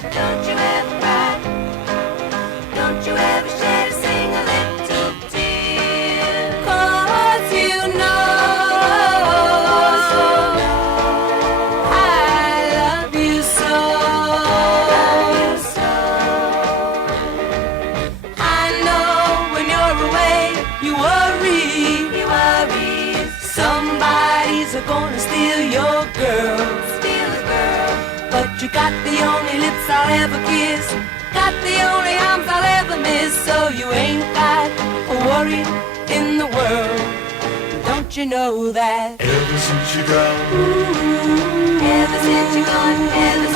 cry? Don't you ever cry? Don't you ever shed a single little tear? 'Cause you know I love you so. I know when you're away, you worry. Somebody's gonna steal your girl. But you got the only lips I'll ever kiss, got the only arms I'll ever miss. So you ain't got a worry in the world. Don't you know that? Ever since you gone, Ever since you gone, ever